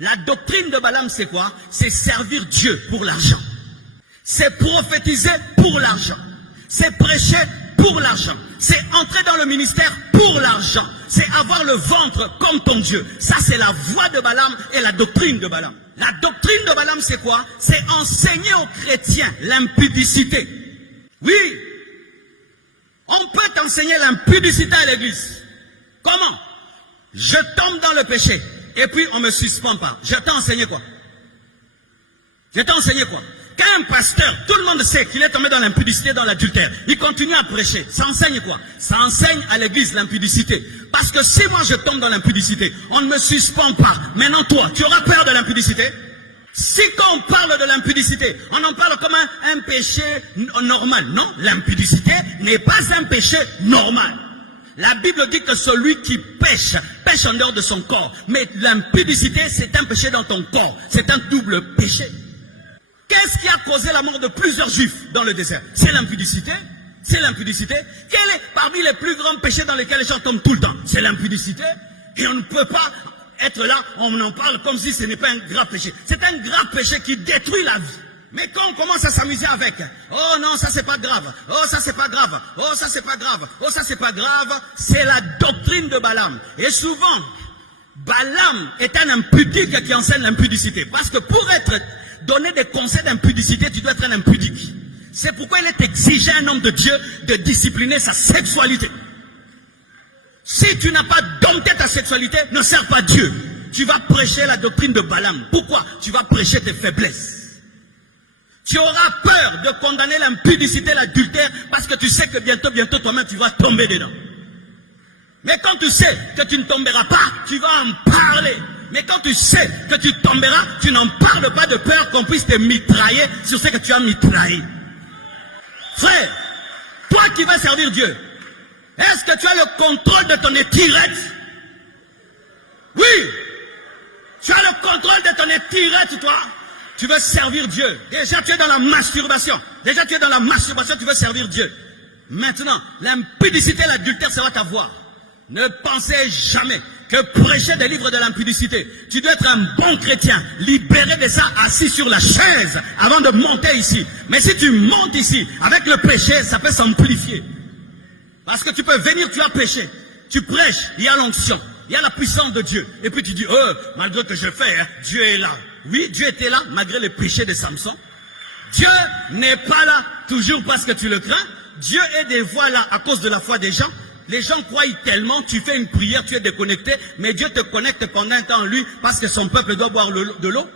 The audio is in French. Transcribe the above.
La doctrine de Balaam, c'est quoi? C'est servir Dieu pour l'argent. C'est prophétiser pour l'argent. C'est prêcher pour l'argent. C'est entrer dans le ministère pour l'argent. C'est avoir le ventre comme ton Dieu. Ça, c'est la voie de Balaam et la doctrine de Balaam. La doctrine de Balaam, c'est quoi? C'est enseigner aux chrétiens l'impudicité. Oui, on peut t'enseigner l'impudicité à l'église. Comment? Je tombe dans le péché et puis on ne me suspend pas. Je t'ai enseigné quoi? Je t'ai enseigné quoi? Quand un pasteur, tout le monde sait qu'il est tombé dans l'impudicité, dans l'adultère, il continue à prêcher. Ça enseigne quoi? Ça enseigne à l'église l'impudicité. Parce que si moi je tombe dans l'impudicité, on ne me suspend pas. Maintenant toi, tu auras peur de l'impudicité? Si quand on parle de l'impudicité, on en parle comme un péché normal. Non, l'impudicité n'est pas un péché normal. La Bible dit que celui qui pêche, pêche en dehors de son corps. Mais l'impudicité, c'est un péché dans ton corps. C'est un double péché. Qu'est-ce qui a causé la mort de plusieurs juifs dans le désert? C'est l'impudicité. C'est l'impudicité. Quel est parmi les plus grands péchés dans lesquels les gens tombent tout le temps? C'est l'impudicité. Et on ne peut pas être là, on en parle comme si ce n'est pas un grave péché. C'est un grave péché qui détruit la vie. Mais quand on commence à s'amuser avec, oh non, ça c'est pas grave, oh ça c'est pas grave, oh ça c'est pas grave, oh ça c'est pas grave, c'est la doctrine de Balaam. Et souvent, Balaam est un impudique qui enseigne l'impudicité. Parce que pour donner des conseils d'impudicité, tu dois être un impudique. C'est pourquoi il est exigé à un homme de Dieu de discipliner sa sexualité. Si tu n'as pas dompté ta sexualité, ne sers pas Dieu. Tu vas prêcher la doctrine de Balaam. Pourquoi? Tu vas prêcher tes faiblesses. Tu auras peur de condamner l'impudicité, l'adultère, parce que tu sais que bientôt, toi-même, tu vas tomber dedans. Mais quand tu sais que tu ne tomberas pas, tu vas en parler. Mais quand tu sais que tu tomberas, tu n'en parles pas de peur qu'on puisse te mitrailler sur ce que tu as mitraillé. Frère, toi qui vas servir Dieu, est-ce que tu as le contrôle de ton étirette? Oui. Tu as le contrôle de ton étirette, toi. Tu veux servir Dieu. Déjà, tu es dans la masturbation. Déjà, tu es dans la masturbation, tu veux servir Dieu. Maintenant, l'impudicité et l'adultère, ça va t'avoir. Ne pensez jamais que prêcher des livres de l'impudicité, tu dois être un bon chrétien, libéré de ça, assis sur la chaise, avant de monter ici. Mais si tu montes ici, avec le péché, ça peut s'amplifier. Parce que tu peux venir, tu as péché. Tu prêches, il y a l'onction, il y a la puissance de Dieu. Et puis tu dis, malgré que je fais, hein, Dieu est là. Oui, Dieu était là, malgré les péchés de Samson. Dieu n'est pas là, toujours parce que tu le crains. Dieu est des fois là, à cause de la foi des gens. Les gens croient tellement, tu fais une prière, tu es déconnecté, mais Dieu te connecte pendant un temps en lui, parce que son peuple doit boire de l'eau.